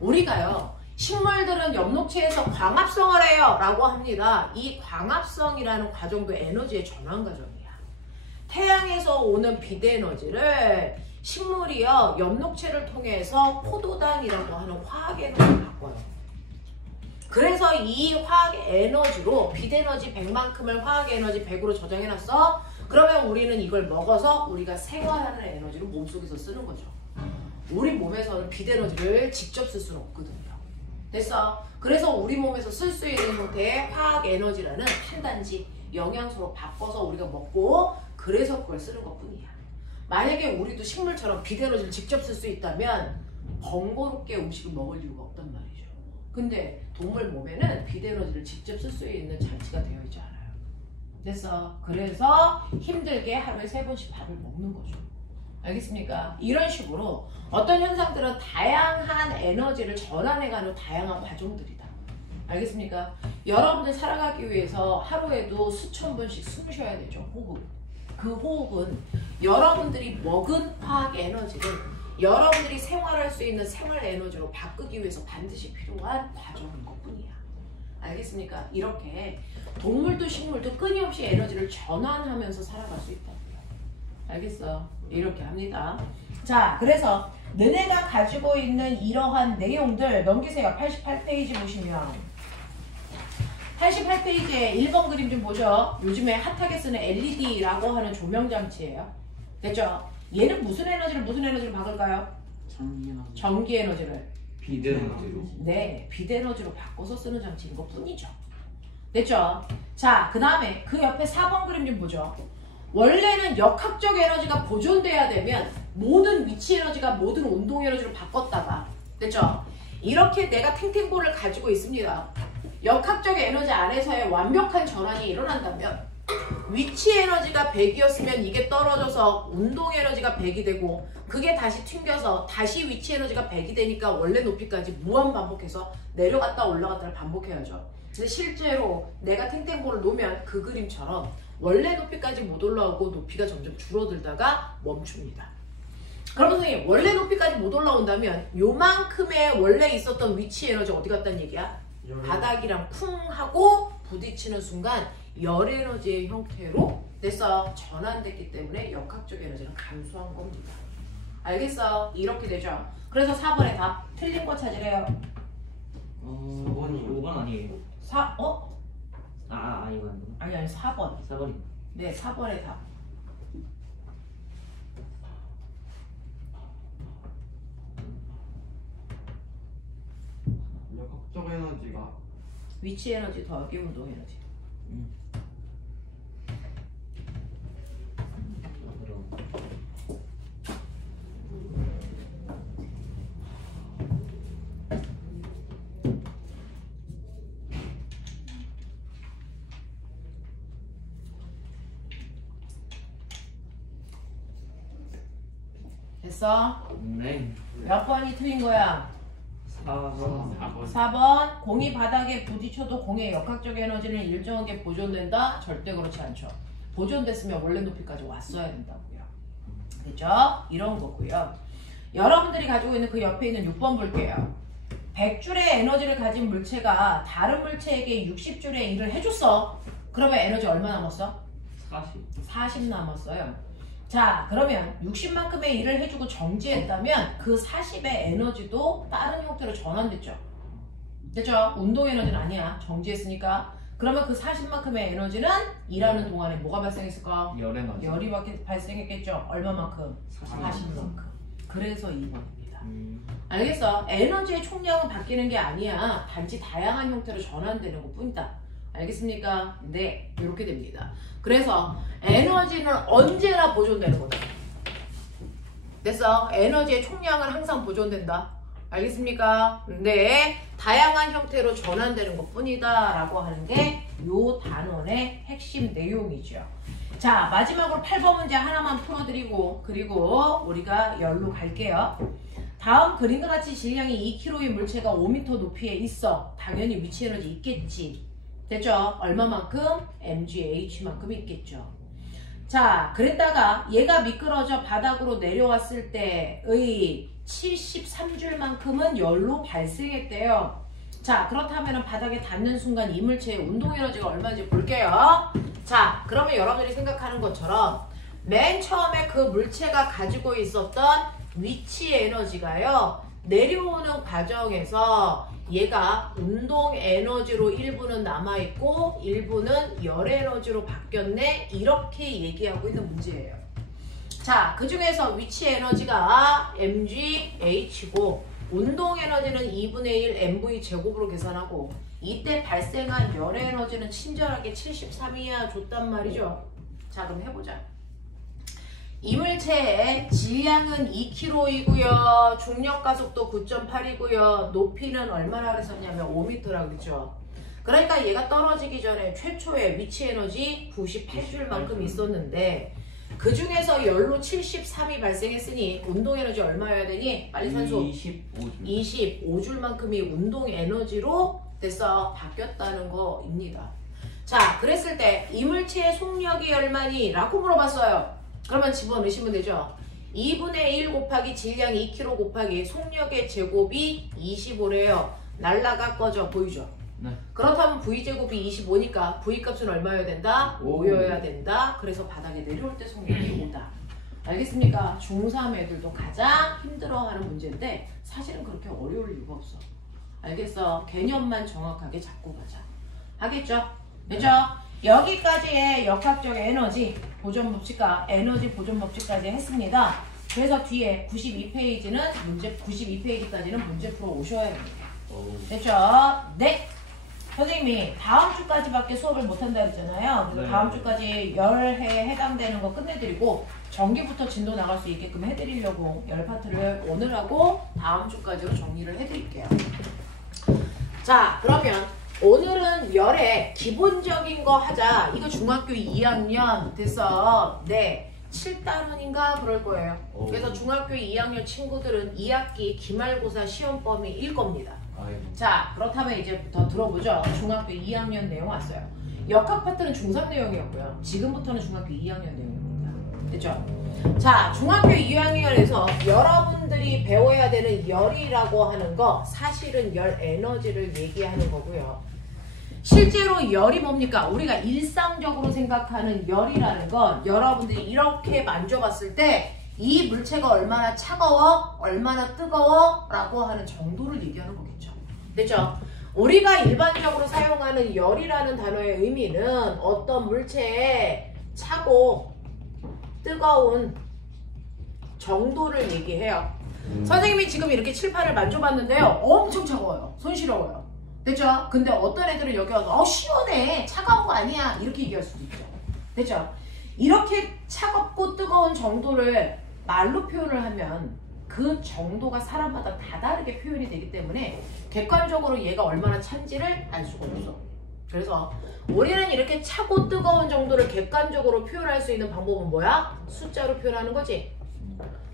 우리가요. 식물들은 엽록체에서 광합성을 해요 라고 합니다. 이 광합성이라는 과정도 에너지의 전환 과정이야. 태양에서 오는 빛에너지를 식물이요 엽록체를 통해서 포도당이라고 하는 화학에너지를 바꿔요. 그래서 이 화학에너지로 빛에너지 100만큼을 화학에너지 100으로 저장해놨어. 그러면 우리는 이걸 먹어서 우리가 생활하는 에너지로 몸속에서 쓰는 거죠. 우리 몸에서는 빛에너지를 직접 쓸 수는 없거든요. 됐어? 그래서 우리 몸에서 쓸 수 있는 형태의 화학에너지라는 한 단지 영양소로 바꿔서 우리가 먹고 그래서 그걸 쓰는 것 뿐이야. 만약에 우리도 식물처럼 비대에너지를 직접 쓸 수 있다면 번거롭게 음식을 먹을 이유가 없단 말이죠. 근데 동물 몸에는 비대에너지를 직접 쓸 수 있는 장치가 되어 있지 않아요. 됐어. 그래서 힘들게 하루에 3번씩 밥을 먹는 거죠. 알겠습니까? 이런 식으로 어떤 현상들은 다양한 에너지를 전환해가는 다양한 과정들이다. 알겠습니까? 여러분들 살아가기 위해서 하루에도 수천 번씩 숨 쉬어야 되죠. 호흡. 그 호흡은 여러분들이 먹은 화학 에너지를 여러분들이 생활할 수 있는 생활 에너지로 바꾸기 위해서 반드시 필요한 과정인 것뿐이야. 알겠습니까? 이렇게 동물도 식물도 끊임없이 에너지를 전환하면서 살아갈 수 있다고요. 알겠어? 이렇게 합니다. 자, 그래서 너네가 가지고 있는 이러한 내용들 넘기세요. 88페이지 보시면 88페이지에 1번 그림 좀 보죠. 요즘에 핫하게 쓰는 LED라고 하는 조명장치예요. 됐죠? 얘는 무슨 에너지를 바꿀까요? 전기 에너지를. 비대에너지로. 네, 비대에너지로 바꿔서 쓰는 장치인 것 뿐이죠. 됐죠? 자, 그 다음에 그 옆에 4번 그림 좀 보죠. 원래는 역학적 에너지가 보존돼야 되면 모든 위치 에너지가 모든 운동 에너지로 바꿨다가, 됐죠? 이렇게 내가 탱탱볼을 가지고 있습니다. 역학적 에너지 안에서의 완벽한 전환이 일어난다면 위치 에너지가 100이었으면 이게 떨어져서 운동 에너지가 100이 되고 그게 다시 튕겨서 다시 위치 에너지가 100이 되니까 원래 높이까지 무한 반복해서 내려갔다 올라갔다를 반복해야죠. 근데 실제로 내가 탱탱볼을 놓으면 그 그림처럼 원래 높이까지 못 올라오고 높이가 점점 줄어들다가 멈춥니다. 그럼 선생님 원래 높이까지 못 올라온다면 요만큼의 원래 있었던 위치 에너지 어디 갔다는 얘기야? 바닥이랑 쿵 하고 부딪히는 순간 열 에너지의 형태로 됐어 전환됐기 때문에 역학적 에너지는 감소한 겁니다. 알겠어? 이렇게 되죠. 그래서 4번에 답 틀린 거 찾으래요. 4번이요. 5번 아니에요? 아니고 아니 4번. 4번이. 네, 4번에 답. 역학적 에너지가 위치 에너지 더하기 운동 에너지. 그럼 됐어? 네. 몇 번이 틀린 거야? 4번. 4번. 공이 바닥에 부딪혀도 공의 역학적 에너지는 일정하게 보존된다? 절대 그렇지 않죠. 보존됐으면 원래 높이까지 왔어야 된다고요. 됐죠? 이런 거고요. 여러분들이 가지고 있는 그 옆에 있는 6번 볼게요. 100줄의 에너지를 가진 물체가 다른 물체에게 60줄의 일을 해줬어. 그러면 에너지 얼마 남았어? 40 남았어요. 자, 그러면 60만큼의 일을 해주고 정지했다면 그 40의 에너지도 다른 형태로 전환됐죠. 됐죠? 운동 에너지는 아니야. 정지했으니까. 그러면 그 40만큼의 에너지는 일하는 동안에 뭐가 발생했을까? 열 에너지. 열이 발생했겠죠. 얼마만큼? 40만큼. 그래서 2번입니다. 알겠어? 에너지의 총량은 바뀌는 게 아니야. 단지 다양한 형태로 전환되는 것 뿐이다. 알겠습니까? 네, 이렇게 됩니다. 그래서 에너지는 언제나 보존되는 거다. 됐어? 에너지의 총량은 항상 보존된다. 알겠습니까? 네, 다양한 형태로 전환되는 것 뿐이다 라고 하는 게 요 단원의 핵심 내용이죠. 자, 마지막으로 8번 문제 하나만 풀어드리고 그리고 우리가 열로 갈게요. 다음 그림과 같이 질량이 2kg의 물체가 5m 높이에 있어. 당연히 위치 에너지 있겠지. 됐죠? 얼마만큼? mgH만큼 있겠죠. 자, 그랬다가 얘가 미끄러져 바닥으로 내려왔을 때의 73줄만큼은 열로 발생했대요. 자, 그렇다면 바닥에 닿는 순간 이 물체의 운동 에너지가 얼마인지 볼게요. 자, 그러면 여러분들이 생각하는 것처럼 맨 처음에 그 물체가 가지고 있었던 위치 에너지가요. 내려오는 과정에서 얘가 운동 에너지로 일부는 남아있고 일부는 열 에너지로 바뀌었네. 이렇게 얘기하고 있는 문제예요. 자, 그 중에서 위치 에너지가 mgH고 운동 에너지는 2분의 1 mv 제곱으로 계산하고 이때 발생한 열의 에너지는 친절하게 73이야 줬단 말이죠. 자, 그럼 해보자. 이물체의 질량은 2kg이고요. 중력 가속도 9.8이고요. 높이는 얼마나 그랬었냐면 5m라 그랬죠. 그러니까 얘가 떨어지기 전에 최초의 위치 에너지 98줄만큼 있었는데 그 중에서 열로 73이 발생했으니 운동 에너지 얼마여야 되니? 빨리 산소 25줄. 25줄만큼이 운동 에너지로 됐어 바뀌었다는 거입니다. 자, 그랬을 때 이물체의 속력이 얼마니? 라고 물어봤어요. 그러면 집어넣으시면 되죠. 2분의 1 곱하기 질량 2kg 곱하기 속력의 제곱이 25래요. 날라가 꺼져 보이죠? 네. 그렇다면 V제곱이 25니까 V값은 얼마여야 된다? 5여야 된다. 그래서 바닥에 내려올 때 속력이 5다. 알겠습니까? 중3 애들도 가장 힘들어하는 문제인데 사실은 그렇게 어려울 이유가 없어. 알겠어? 개념만 정확하게 잡고 가자. 하겠죠? 됐죠? 여기까지의 역학적 에너지 보존 법칙과 에너지 보존 법칙까지 했습니다. 그래서 뒤에 92페이지는 문제 92페이지까지는 문제 풀어 오셔야 됩니다. 됐죠? 네. 선생님이 다음 주까지밖에 수업을 못한다 그랬잖아요. 그래서 네. 다음 주까지 10회 해당되는 거 끝내드리고 정기부터 진도 나갈 수 있게끔 해드리려고 10파트를 오늘 하고 다음 주까지로 정리를 해드릴게요. 자, 그러면 오늘은 열의 기본적인 거 하자. 이거 중학교 2학년 됐어. 네. 7단원인가 그럴 거예요. 그래서 중학교 2학년 친구들은 2학기 기말고사 시험 범위일 겁니다. 아이고. 자, 그렇다면 이제부터 들어보죠. 중학교 2학년 내용 왔어요. 역학 파트는 중3 내용이었고요. 지금부터는 중학교 2학년 내용입니다. 됐죠? 자, 중학교 2학년에서 여러분들이 배워야 되는 열이라고 하는 거 사실은 열 에너지를 얘기하는 거고요. 실제로 열이 뭡니까? 우리가 일상적으로 생각하는 열이라는 건 여러분들이 이렇게 만져봤을 때 이 물체가 얼마나 차가워, 얼마나 뜨거워 라고 하는 정도를 얘기하는 거겠죠. 됐죠? 우리가 일반적으로 사용하는 열이라는 단어의 의미는 어떤 물체의 차고 뜨거운 정도를 얘기해요. 선생님이 지금 이렇게 칠판을 만져봤는데요. 엄청 차가워요. 손 시려워요. 됐죠? 근데 어떤 애들은 여기 와서 시원해. 차가운 거 아니야. 이렇게 얘기할 수도 있죠. 됐죠? 이렇게 차갑고 뜨거운 정도를 말로 표현을 하면 그 정도가 사람마다 다 다르게 표현이 되기 때문에 객관적으로 얘가 얼마나 찬지를 알 수가 없어. 그래서 우리는 이렇게 차고 뜨거운 정도를 객관적으로 표현할 수 있는 방법은 뭐야? 숫자로 표현하는 거지.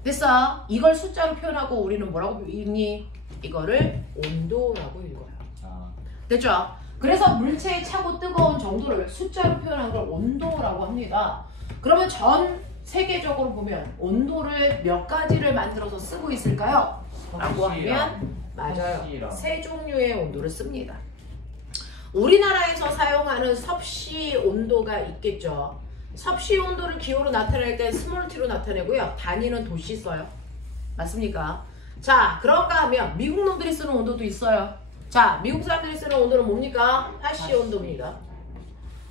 됐어? 이걸 숫자로 표현하고 우리는 뭐라고 읽니? 이거를 온도라고 읽어요. 됐죠? 그래서 물체의 차고 뜨거운 정도를 숫자로 표현한 걸 온도라고 합니다. 그러면 전 세계적으로 보면 온도를 몇 가지를 만들어서 쓰고 있을까요? 라고 하면 맞아요. 세 종류의 온도를 씁니다. 우리나라에서 사용하는 섭씨 온도가 있겠죠. 섭씨 온도를 기호로 나타낼 땐 스몰 t로 나타내고요. 단위는 도시 써요. 맞습니까? 자, 그런가 하면 미국 놈들이 쓰는 온도도 있어요. 자, 미국 사람들이 쓰는 온도는 뭡니까? 파시 온도입니다.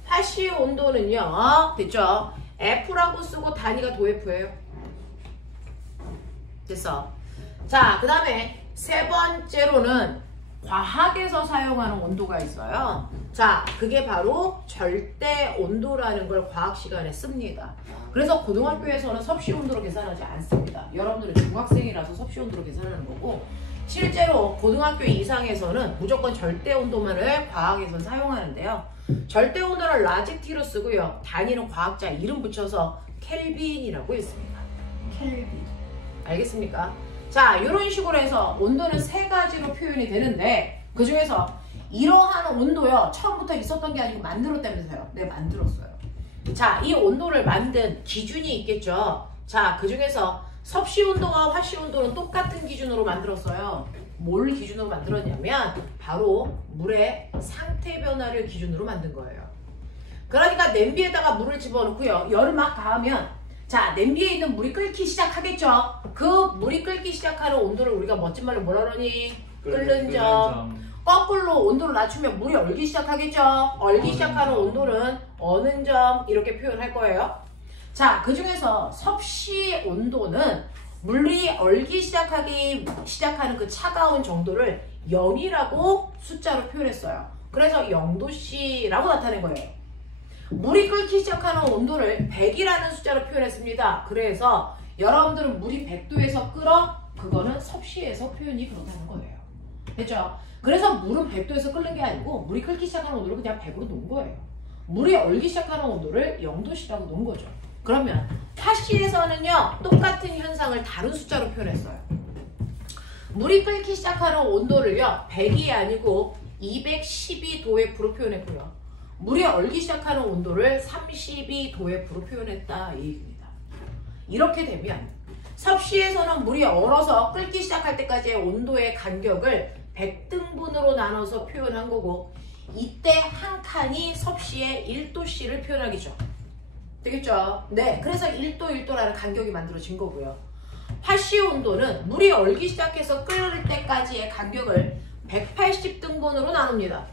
파시 온도는요, 됐죠? F라고 쓰고 단위가 도F예요. 됐어. 자, 그 다음에 세 번째로는 과학에서 사용하는 온도가 있어요. 자, 그게 바로 절대 온도라는 걸 과학 시간에 씁니다. 그래서 고등학교에서는 섭씨 온도로 계산하지 않습니다. 여러분들은 중학생이라서 섭씨 온도로 계산하는 거고 실제로 고등학교 이상에서는 무조건 절대 온도만을 과학에서 사용하는데요. 절대 온도는 라지 T로 쓰고요. 단위는 과학자 이름 붙여서 켈빈이라고 있습니다. 켈빈. 알겠습니까? 자, 이런 식으로 해서 온도는 세 가지로 표현이 되는데 그 중에서 이러한 온도요. 처음부터 있었던 게 아니고 만들었다면서요. 네, 만들었어요. 자, 이 온도를 만든 기준이 있겠죠. 자, 그 중에서 섭씨 온도와 화씨 온도는 똑같은 기준으로 만들었어요. 뭘 기준으로 만들었냐면 바로 물의 상태 변화를 기준으로 만든 거예요. 그러니까 냄비에다가 물을 집어넣고요. 열을 막 가하면 자, 냄비에 있는 물이 끓기 시작하겠죠. 그 물이 끓기 시작하는 온도를 우리가 멋진 말로 뭐라 그러니? 끓는 점. 거꾸로 온도를 낮추면 물이 얼기 시작하겠죠. 얼기 시작하는 온도는 어는 점 이렇게 표현할 거예요. 자, 그 중에서 섭씨 온도는 물이 얼기 시작하는 그 차가운 정도를 0이라고 숫자로 표현했어요. 그래서 0도씨라고 나타낸 거예요. 물이 끓기 시작하는 온도를 100이라는 숫자로 표현했습니다. 그래서 여러분들은 물이 100도에서 끓어? 그거는 섭씨에서 표현이 그렇다는 거예요. 됐죠? 그래서 물은 100도에서 끓는 게 아니고 물이 끓기 시작하는 온도를 그냥 100으로 놓은 거예요. 물이 얼기 시작하는 온도를 0도씨라고 놓은 거죠. 그러면 화씨에서는요 똑같은 현상을 다른 숫자로 표현했어요. 물이 끓기 시작하는 온도를요 100이 아니고 212도F로 표현했고요. 물이 얼기 시작하는 온도를 32도F로 표현했다 이 얘기입니다. 이렇게 되면 섭씨에서는 물이 얼어서 끓기 시작할 때까지의 온도의 간격을 100등분으로 나눠서 표현한 거고, 이때 한 칸이 섭씨의 1도씨를 표현하기죠. 되겠죠? 네, 그래서 1도 1도라는 간격이 만들어진 거고요. 화씨 온도는 물이 얼기 시작해서 끓을 때까지의 간격을 180등분으로 나눕니다.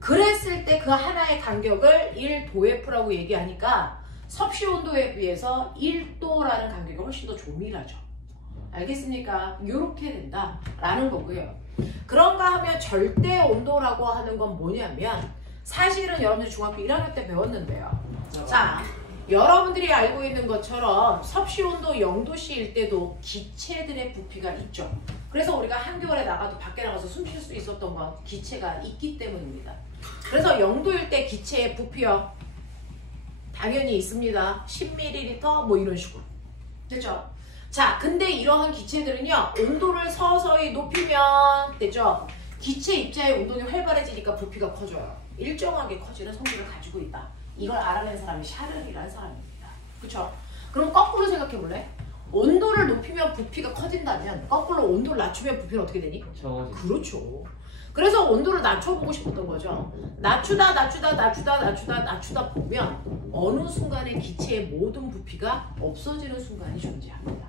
그랬을 때 그 하나의 간격을 1도F라고 얘기하니까 섭씨 온도에 비해서 1도라는 간격이 훨씬 더 조밀하죠. 알겠습니까? 이렇게 된다라는 거고요. 그런가 하면 절대 온도라고 하는 건 뭐냐면, 사실은 여러분들 중학교 1학년 때 배웠는데요. 자, 여러분들이 알고 있는 것처럼 섭씨 온도 0도씨일 때도 기체들의 부피가 있죠. 그래서 우리가 한겨울에 나가도 밖에 나가서 숨 쉴 수 있었던 건 기체가 있기 때문입니다. 그래서 0도일 때 기체의 부피요 당연히 있습니다. 10ml 뭐 이런 식으로. 됐죠? 자, 근데 이러한 기체들은요 온도를 서서히 높이면 됐죠? 기체 입자의 운동이 활발해지니까 부피가 커져요. 일정하게 커지는 성질을 가지고 있다. 이걸 알아낸 사람이 샤를이라는 사람입니다. 그쵸? 그럼 거꾸로 생각해 볼래? 온도를 높이면 부피가 커진다면 거꾸로 온도를 낮추면 부피는 어떻게 되니? 그렇죠. 그래서 온도를 낮춰보고 싶었던 거죠. 낮추다 보면 어느 순간에 기체의 모든 부피가 없어지는 순간이 존재합니다.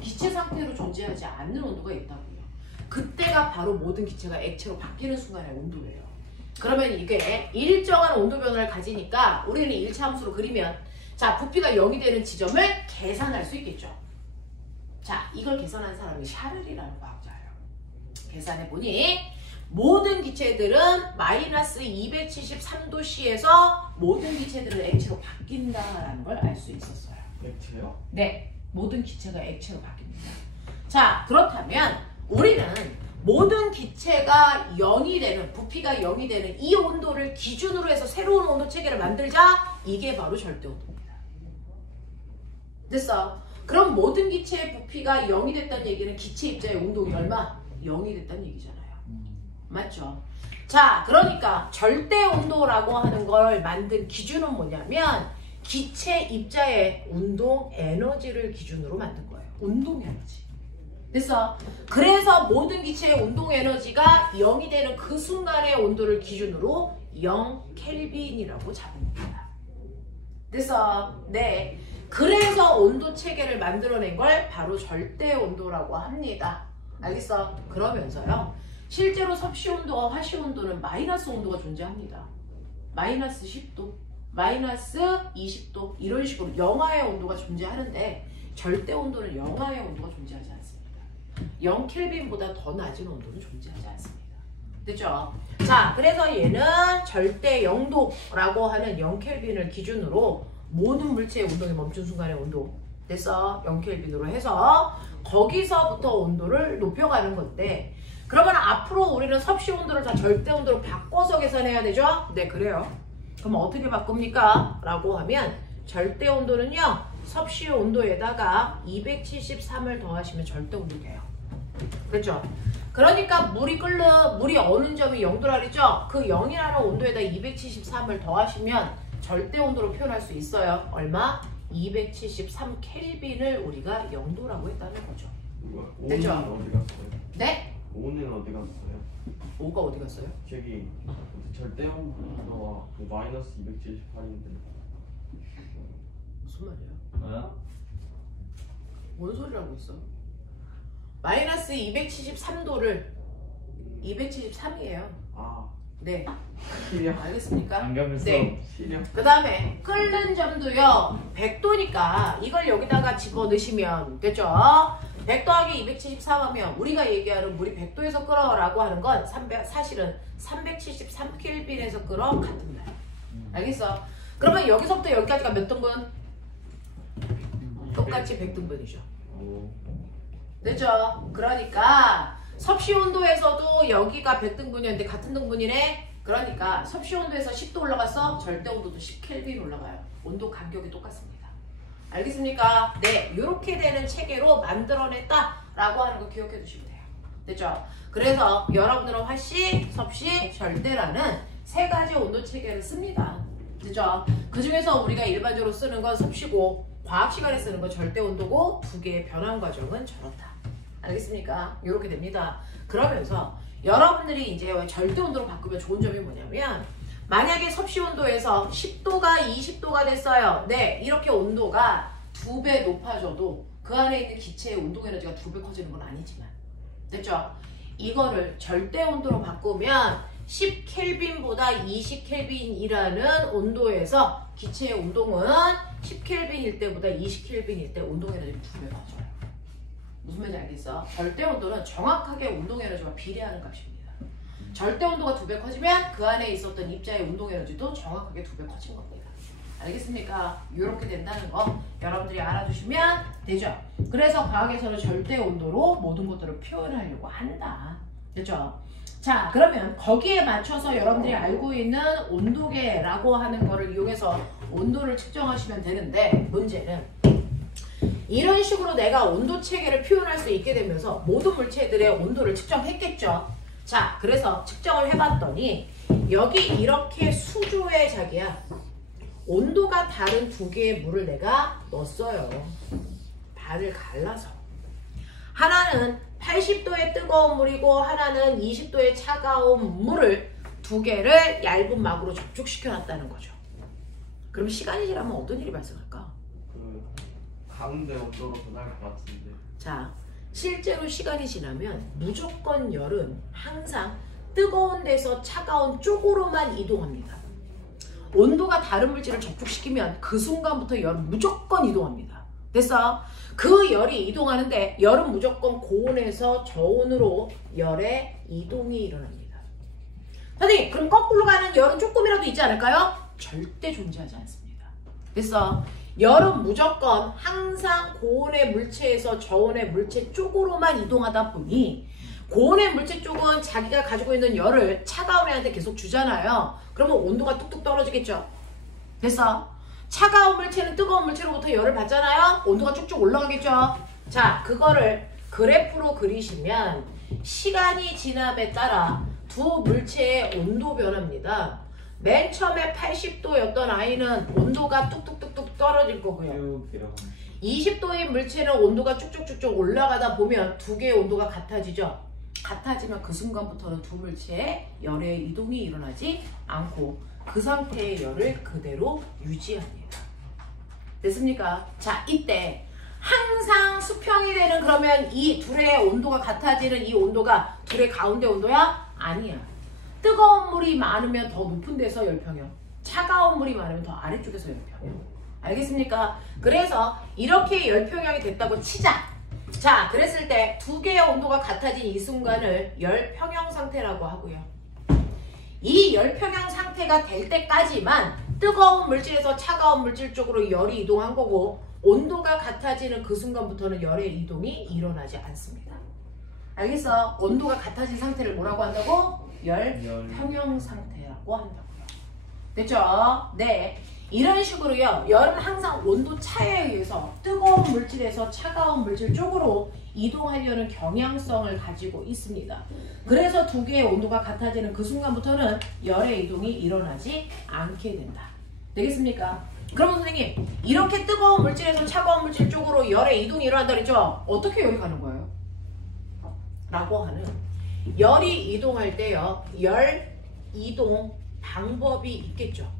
기체 상태로 존재하지 않는 온도가 있다고요. 그때가 바로 모든 기체가 액체로 바뀌는 순간의 온도예요. 그러면 이게 일정한 온도 변화를 가지니까 우리는 1차 함수로 그리면, 자, 부피가 0이 되는 지점을 계산할 수 있겠죠. 자, 이걸 계산한 사람이 샤를이라는 과학자예요. 계산해보니 모든 기체들은 마이너스 273도씨에서 모든 기체들은 액체로 바뀐다라는 걸 알 수 있었어요. 액체요? 네, 모든 기체가 액체로 바뀝니다. 자, 그렇다면 우리는 모든 기체가 0이 되는, 부피가 0이 되는 이 온도를 기준으로 해서 새로운 온도 체계를 만들자. 이게 바로 절대 온도입니다. 됐어? 그럼 모든 기체의 부피가 0이 됐다는 얘기는 기체 입자의 운동이 얼마? 0이 됐다는 얘기잖아요. 맞죠? 자, 그러니까 절대 온도라고 하는 걸 만든 기준은 뭐냐면 기체 입자의 운동 에너지를 기준으로 만든 거예요. 운동 에너지. 됐어? 그래서 모든 기체의 운동 에너지가 0이 되는 그 순간의 온도를 기준으로 0켈빈이라고 잡습니다. 됐어? 네. 그래서 온도 체계를 만들어낸 걸 바로 절대 온도라고 합니다. 알겠어? 그러면서요, 실제로 섭씨 온도와 화씨 온도는 마이너스 온도가 존재합니다. 마이너스 10도, 마이너스 20도 이런 식으로 영하의 온도가 존재하는데 절대 온도는 영하의 온도가 존재하지 않습니다. 0켈빈보다 더 낮은 온도는 존재하지 않습니다. 됐죠? 자, 그래서 얘는 절대 0도라고 하는 0켈빈을 기준으로 모든 물체의 운동이 멈춘 순간의 온도, 됐어? 0켈빈으로 해서 거기서부터 온도를 높여가는 건데, 그러면 앞으로 우리는 섭씨 온도를 다 절대 온도로 바꿔서 계산해야 되죠? 네, 그래요. 그럼 어떻게 바꿉니까? 라고 하면 절대 온도는요, 섭씨 온도에다가 273을 더하시면 절대 온도 돼요. 그렇죠? 그러니까 물이 어느 점이 0도라 그랬죠? 그 0이라는 온도에다 273을 더하시면 절대 온도로 표현할 수 있어요. 얼마? 273 켈빈을 우리가 0도라고 했다는 거죠. 됐죠? 5는 어디 갔어요? 네? 5는 어디 갔어요? 5가 어디 갔어요? 저기 절대 온도와 그 마이너스 278인데. 무슨 말이야? 뭐야? 뭔 소리를 하고 있어? 마이너스 273도를 273이에요. 아, 네. 시력. 알겠습니까? 안경을 써. 네. 시력. 그 다음에 끓는 점도요 100도니까 이걸 여기다가 집어넣으시면 됐죠? 100 더하기 274 하면 우리가 얘기하는 물이 100도에서 끓어라고 하는 건 사실은 373켈빈에서 끓어 같은 말. 알겠어? 그러면 여기서부터 여기까지가 몇 등분? 똑같이 100등분이죠. 오. 됐죠? 그러니까 섭씨 온도에서도 여기가 100등분이었는데 같은 등분이네? 그러니까 섭씨 온도에서 10도 올라갔어? 절대 온도도 10켈빈 올라가요. 온도 간격이 똑같습니다. 알겠습니까? 네, 이렇게 되는 체계로 만들어냈다라고 하는 거 기억해 두시면 돼요. 됐죠? 그래서 여러분들은 화씨, 섭씨, 절대라는 세 가지 온도 체계를 씁니다. 됐죠? 그 중에서 우리가 일반적으로 쓰는 건 섭씨고 과학 시간에 쓰는 건 절대 온도고 두 개의 변환 과정은 저렇다. 알겠습니까? 이렇게 됩니다. 그러면서 여러분들이 이제 절대 온도로 바꾸면 좋은 점이 뭐냐면 만약에 섭씨 온도에서 10도가 20도가 됐어요. 네, 이렇게 온도가 2배 높아져도 그 안에 있는 기체의 운동 에너지가 2배 커지는 건 아니지만 됐죠? 이거를 절대 온도로 바꾸면 10켈빈보다 20켈빈이라는 온도에서 기체의 운동은 10켈빈일 때보다 20켈빈일 때 운동 에너지를 2배 가져요. 무슨 말인지 알겠어? 절대 온도는 정확하게 운동 에너지와 비례하는 값입니다. 절대 온도가 2배 커지면 그 안에 있었던 입자의 운동 에너지도 정확하게 2배 커진 겁니다. 알겠습니까? 이렇게 된다는 거 여러분들이 알아두시면 되죠? 그래서 과학에서는 절대 온도로 모든 것들을 표현하려고 한다. 됐죠? 자, 그러면 거기에 맞춰서 여러분들이 알고 있는 온도계라고 하는 거를 이용해서 온도를 측정하시면 되는데 문제는 이런 식으로 내가 온도 체계를 표현할 수 있게 되면서 모든 물체들의 온도를 측정했겠죠. 자, 그래서 측정을 해봤더니 여기 이렇게 수조에 자기야 온도가 다른 두 개의 물을 내가 넣었어요. 반을 갈라서. 하나는 80도의 뜨거운 물이고 하나는 20도의 차가운 물을 두 개를 얇은 막으로 접촉시켜 놨다는 거죠. 그럼 시간이 지나면 어떤 일이 발생할까? 그 가운데 온도로 변할 것 같은데. 자, 실제로 시간이 지나면 무조건 열은 항상 뜨거운 데서 차가운 쪽으로만 이동합니다. 온도가 다른 물질을 접촉시키면 그 순간부터 열은 무조건 이동합니다. 됐어? 그 열이 이동하는데 열은 무조건 고온에서 저온으로 열의 이동이 일어납니다. 선생님, 그럼 거꾸로 가는 열은 조금이라도 있지 않을까요? 절대 존재하지 않습니다. 됐어? 열은 무조건 항상 고온의 물체에서 저온의 물체 쪽으로만 이동하다 보니 고온의 물체 쪽은 자기가 가지고 있는 열을 차가운 애한테 계속 주잖아요. 그러면 온도가 뚝뚝 떨어지겠죠. 됐어? 차가운 물체는 뜨거운 물체로부터 열을 받잖아요. 온도가 쭉쭉 올라가겠죠. 자, 그거를 그래프로 그리시면 시간이 지남에 따라 두 물체의 온도 변화입니다. 맨 처음에 80도였던 아이는 온도가 뚝뚝뚝뚝 떨어질 거고요. 20도인 물체는 온도가 쭉쭉쭉쭉 올라가다 보면 두 개의 온도가 같아지죠. 같아지면 그 순간부터는 두 물체의 열의 이동이 일어나지 않고 그 상태의 열을 그대로 유지합니다. 됐습니까? 자, 이때 항상 수평이 되는 그러면 이 둘의 온도가 같아지는 이 온도가 둘의 가운데 온도야? 아니야. 뜨거운 물이 많으면 더 높은 데서 열평형, 차가운 물이 많으면 더 아래쪽에서 열평형. 알겠습니까? 그래서 이렇게 열평형이 됐다고 치자. 자, 그랬을 때 두 개의 온도가 같아진 이 순간을 열평형 상태라고 하고요. 이 열평형 상태가 될 때까지만 뜨거운 물질에서 차가운 물질 쪽으로 열이 이동한 거고 온도가 같아지는 그 순간부터는 열의 이동이 일어나지 않습니다. 알겠어? 온도가 같아진 상태를 뭐라고 한다고? 열평형 상태라고 한다고요. 됐죠? 네. 이런 식으로요. 열은 항상 온도 차에 의해서 뜨거운 물질에서 차가운 물질 쪽으로 이동하려는 경향성을 가지고 있습니다. 그래서 두 개의 온도가 같아지는 그 순간부터는 열의 이동이 일어나지 않게 된다. 되겠습니까? 그러면 선생님, 이렇게 뜨거운 물질에서 차가운 물질 쪽으로 열의 이동이 일어난다 그랬죠? 어떻게 열이 가는 거예요? 라고 하는 열이 이동할 때요. 열 이동 방법이 있겠죠.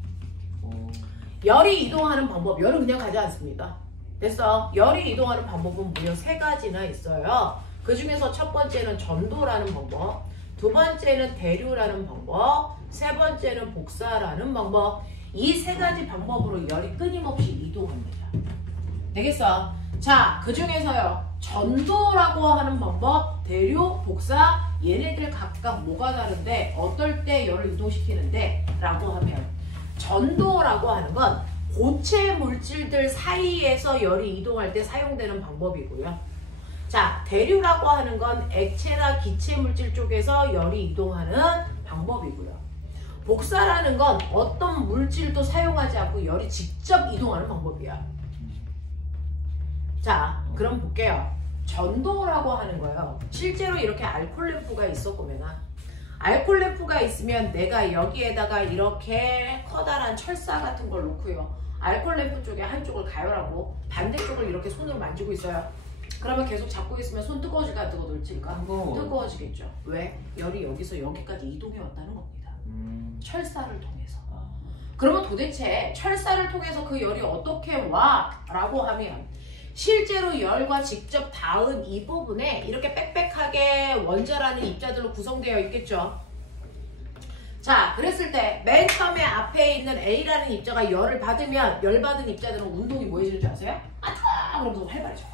열이 이동하는 방법, 열은 그냥 가지 않습니다. 됐어? 열이 이동하는 방법은 무려 3가지나 있어요. 그 중에서 첫 번째는 전도라는 방법, 두 번째는 대류라는 방법, 세 번째는 복사라는 방법. 이 세 가지 방법으로 열이 끊임없이 이동합니다. 되겠어? 자, 그 중에서요, 전도라고 하는 방법, 대류, 복사, 얘네들 각각 뭐가 다른데 어떨 때 열을 이동시키는데 라고 하면, 전도라고 하는 건 고체 물질들 사이에서 열이 이동할 때 사용되는 방법이고요. 자, 대류라고 하는 건 액체나 기체 물질 쪽에서 열이 이동하는 방법이고요. 복사라는 건 어떤 물질도 사용하지 않고 열이 직접 이동하는 방법이야. 자, 그럼 볼게요. 전도라고 하는 거예요. 실제로 이렇게 알콜 램프가 있었구나. 알콜 램프가 있으면 내가 여기에다가 이렇게 커다란 철사 같은 걸 놓고요. 알콜 램프 쪽에 한쪽을 가열하고 반대쪽을 이렇게 손으로 만지고 있어요. 그러면 계속 잡고 있으면 손 뜨거워질까 뜨거워질까? 뜨거워지겠죠. 왜? 열이 여기서 여기까지 이동해 왔다는 겁니다. 철사를 통해서. 그러면 도대체 철사를 통해서 그 열이 어떻게 와? 라고 하면 실제로 열과 직접 닿은 이 부분에 이렇게 빽빽하게 원자라는 입자들로 구성되어 있겠죠. 자, 그랬을 때 맨 처음에 앞에 있는 A라는 입자가 열을 받으면 열받은 입자들은 운동이 뭐 해주는 줄 아세요? 아, 그러면서 활발해져요.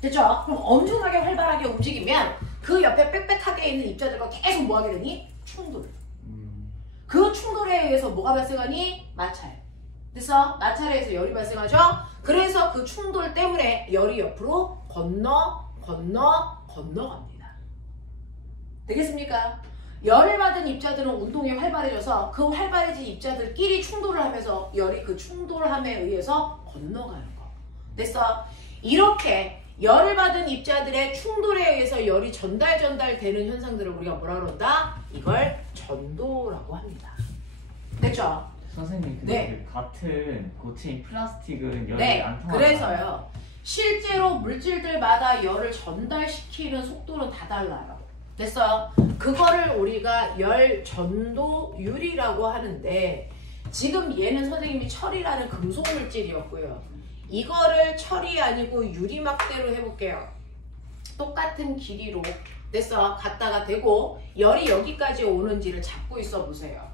됐죠? 그럼 엄청나게 활발하게 움직이면 그 옆에 빽빽하게 있는 입자들과 계속 뭐 하게 되니? 충돌. 그 충돌에 의해서 뭐가 발생하니? 마찰. 그래서 마찰에 의해서 열이 발생하죠? 그래서 그 충돌 때문에 열이 옆으로 건너갑니다. 되겠습니까? 열을 받은 입자들은 운동이 활발해져서 그 활발해진 입자들끼리 충돌을 하면서 열이 그 충돌함에 의해서 건너가는 거. 됐어? 이렇게 열을 받은 입자들의 충돌에 의해서 열이 전달되는 현상들을 우리가 뭐라 그런다? 이걸 전도라고 합니다. 됐죠? 선생님, 근데 네. 그 같은 고체인 플라스틱은 열이 네, 안 통하잖아요. 그래서요. 실제로 물질들마다 열을 전달시키는 속도는 다 달라요. 됐어요? 그거를 우리가 열 전도율이라고 하는데 지금 얘는 선생님이 철이라는 금속 물질이었고요. 이거를 철이 아니고 유리막대로 해볼게요. 똑같은 길이로 됐어? 갖다가 대고 열이 여기까지 오는지를 잡고 있어 보세요.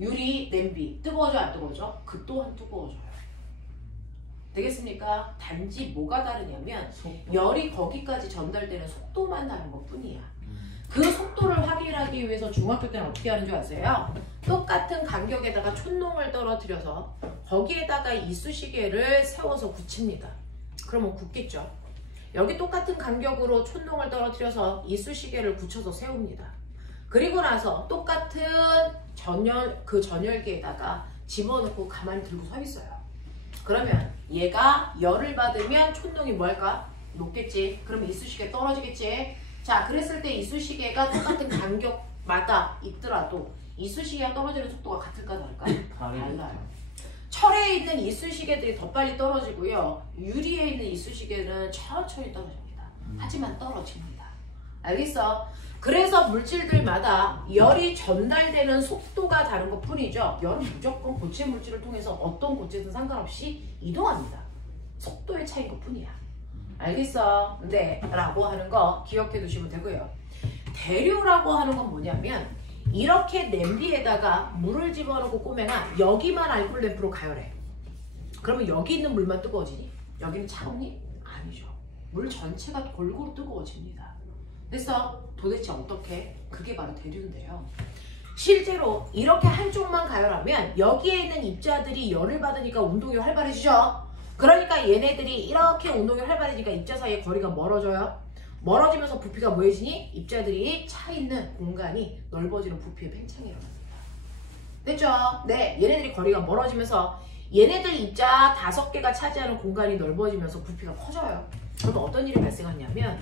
유리 냄비 뜨거워져 안 뜨거워져? 그 또한 뜨거워져요. 되겠습니까? 단지 뭐가 다르냐면 열이 거기까지 전달되는 속도만 다른 것 뿐이야. 그 속도를 확인하기 위해서 중학교 때는 어떻게 하는 줄 아세요? 똑같은 간격에다가 촛농을 떨어뜨려서 거기에다가 이쑤시개를 세워서 굳힙니다. 그러면 굳겠죠. 여기 똑같은 간격으로 촛농을 떨어뜨려서 이쑤시개를 굳혀서 세웁니다. 그리고 나서 똑같은 전열기에다가 집어넣고 가만히 들고 서 있어요. 그러면 얘가 열을 받으면 촛농이 뭐 할까? 녹겠지. 그러면 이쑤시개 떨어지겠지. 자, 그랬을 때 이쑤시개가 똑같은 간격마다 있더라도 이쑤시개가 떨어지는 속도가 같을까 다를까? 달라요. 철에 있는 이쑤시개들이 더 빨리 떨어지고요. 유리에 있는 이쑤시개는 천천히 떨어집니다. 하지만 떨어집니다. 알겠어? 그래서 물질들마다 열이 전달되는 속도가 다른 것 뿐이죠. 열은 무조건 고체 물질을 통해서 어떤 고체든 상관없이 이동합니다. 속도의 차이인 것 뿐이야. 알겠어? 네, 라고 하는 거 기억해 두시면 되고요. 대류라고 하는 건 뭐냐면 이렇게 냄비에다가 물을 집어넣고 꼬매나 여기만 알콜 램프로 가열해. 그러면 여기 있는 물만 뜨거워지니? 여기는 차갑니? 아니죠. 물 전체가 골고루 뜨거워집니다. 됐어? 도대체 어떻게? 그게 바로 대류인데요. 실제로 이렇게 한쪽만 가열하면 여기에 있는 입자들이 열을 받으니까 운동이 활발해지죠? 그러니까 얘네들이 이렇게 운동이 활발해지니까 입자 사이의 거리가 멀어져요. 멀어지면서 부피가 뭐해지니? 입자들이 차 있는 공간이 넓어지는 부피의 팽창이 일어납니다. 됐죠? 네, 얘네들이 거리가 멀어지면서 얘네들 입자 5개가 차지하는 공간이 넓어지면서 부피가 커져요. 그러면 어떤 일이 발생하냐면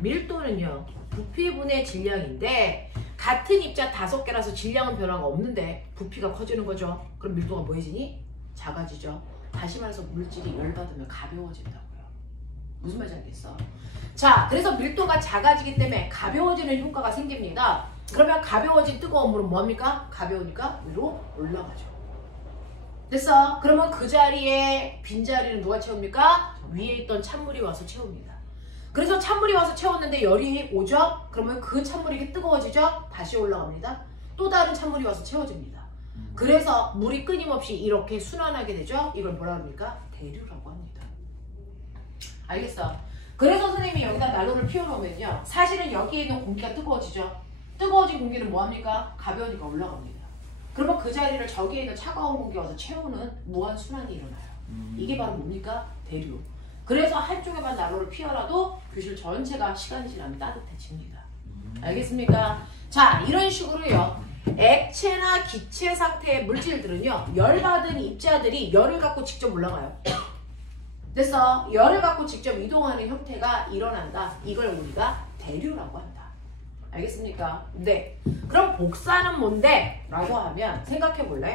밀도는요, 부피분의 질량인데 같은 입자 5개라서 질량은 변화가 없는데 부피가 커지는 거죠. 그럼 밀도가 뭐해지니? 작아지죠. 다시 말해서 물질이 열받으면 가벼워진다고요. 무슨 말인지 알겠어? 자, 그래서 밀도가 작아지기 때문에 가벼워지는 효과가 생깁니다. 그러면 가벼워진 뜨거운 물은 뭐합니까? 가벼우니까 위로 올라가죠. 됐어? 그러면 그 자리에 빈자리는 누가 채웁니까? 위에 있던 찬물이 와서 채웁니다. 그래서 찬물이 와서 채웠는데 열이 오죠? 그러면 그 찬물이 이렇게 뜨거워지죠? 다시 올라갑니다. 또 다른 찬물이 와서 채워집니다. 그래서 물이 끊임없이 이렇게 순환하게 되죠? 이걸 뭐라 합니까? 대류라고 합니다. 알겠어? 그래서 선생님이 여기다 난로를 피워놓으면요. 사실은 여기에 있는 공기가 뜨거워지죠? 뜨거워진 공기는 뭐합니까? 가벼우니까 올라갑니다. 그러면 그 자리를 저기에 있는 차가운 공기가 와서 채우는 무한순환이 일어나요. 이게 바로 뭡니까? 대류. 그래서 한쪽에만 난로를 피워놔도 교실 전체가 시간이 지나면 따뜻해집니다. 알겠습니까? 자, 이런 식으로요. 액체나 기체 상태의 물질들은요. 열받은 입자들이 열을 갖고 직접 올라가요. 그래서 열을 갖고 직접 이동하는 형태가 일어난다. 이걸 우리가 대류라고 한다. 알겠습니까? 네. 그럼 복사는 뭔데? 라고 하면 생각해 볼래?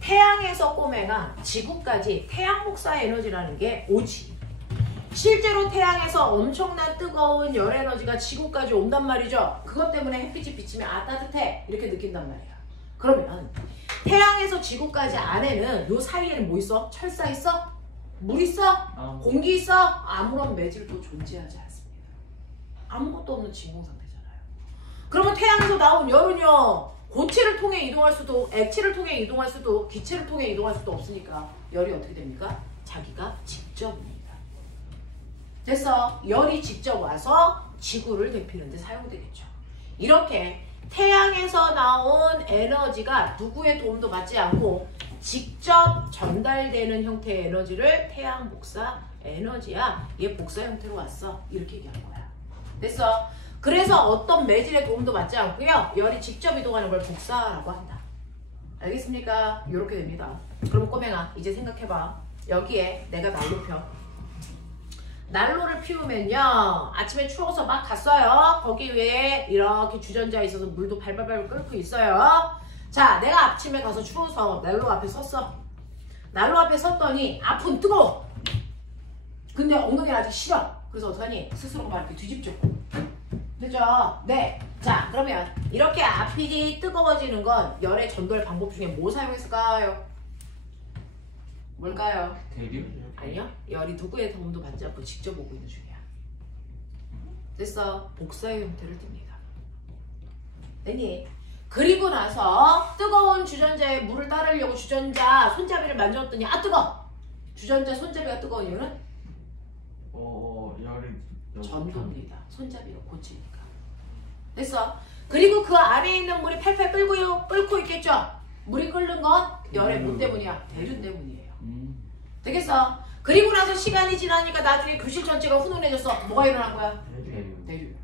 태양에서 꼬맹아 지구까지 태양 복사 에너지라는 게 오지. 실제로 태양에서 엄청난 뜨거운 열 에너지가 지구까지 온단 말이죠. 그것 때문에 햇빛이 비치면 아 따뜻해 이렇게 느낀단 말이야. 그러면 태양에서 지구까지 안에는 요 사이에는 뭐 있어? 철사 있어? 물 있어? 공기 있어? 아무런 매질도 존재하지 않습니다. 아무것도 없는 진공 상태잖아요. 그러면 태양에서 나온 열은요. 고체를 통해 이동할 수도, 액체를 통해 이동할 수도, 기체를 통해 이동할 수도 없으니까 열이 어떻게 됩니까? 자기가 직접 옵니다. 그래서 열이 직접 와서 지구를 데피는 데 사용되겠죠. 이렇게 태양에서 나온 에너지가 누구의 도움도 받지 않고 직접 전달되는 형태의 에너지를 태양 복사 에너지야. 얘 복사 형태로 왔어. 이렇게 얘기하는 거야. 됐어? 그래서 어떤 매질의 도움도 받지 않고요. 열이 직접 이동하는 걸 복사라고 한다. 알겠습니까? 이렇게 됩니다. 그럼 꼬맹아 이제 생각해봐. 여기에 내가 난로 펴. 난로를 피우면요. 아침에 추워서 막 갔어요. 거기 위에 이렇게 주전자에 있어서 물도 발발발 끓고 있어요. 자, 내가 아침에 가서 추워서 난로 앞에 섰어. 난로 앞에 섰더니 앞은 뜨거워. 근데 엉덩이는 아직 싫어. 그래서 어떡하니? 스스로가 막 이렇게 뒤집죠. 되죠? 네. 자, 그러면 이렇게 앞이 뜨거워지는 건 열의 전달 방법 중에 뭐 사용했을까요? 뭘까요? 대류? 아니요. 열이 누구의 도움도 받지 않고 직접 오고 있는 중이야. 됐어. 복사의 형태를 띱니다. 됐니? 그리고 나서 뜨거운 주전자에 물을 따르려고 주전자 손잡이를 만졌더니 아 뜨거! 주전자 손잡이가 뜨거운 이유는? 열이 전도입니다. 손잡이가 고치니까. 됐어. 그리고 그 아래에 있는 물이 팔팔 끓고 있겠죠? 물이 끓는 건 열의 뭐 때문이야? 대류 때문이에요. 되겠어? 그리고 나서 시간이 지나니까 나중에 교실 전체가 훈훈해졌어. 뭐가 일어난 거야? 대류.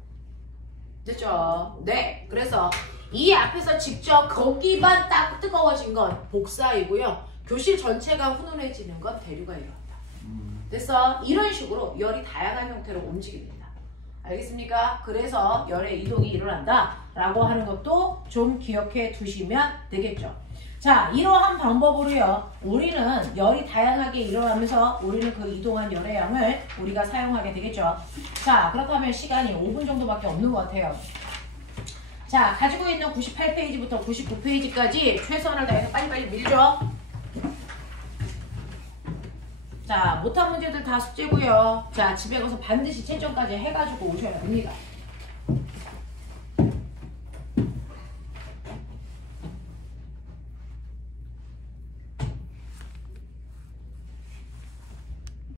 됐죠? 네. 그래서 이 앞에서 직접 거기만 딱 뜨거워진 건 복사이고요. 교실 전체가 훈훈해지는 건 대류가 일어난다. 됐어? 이런 식으로 열이 다양한 형태로 움직입니다. 알겠습니까? 그래서 열의 이동이 일어난다 라고 하는 것도 좀 기억해 두시면 되겠죠. 자, 이러한 방법으로요. 우리는 열이 다양하게 일어나면서 우리는 그 이동한 열의 양을 우리가 사용하게 되겠죠. 자, 그렇다면 시간이 5분 정도밖에 없는 것 같아요. 자, 가지고 있는 98페이지부터 99페이지까지 최선을 다해서 빨리빨리 밀죠. 자, 못한 문제들 다 숙제고요. 자, 집에 가서 반드시 채점까지 해가지고 오셔야 됩니다.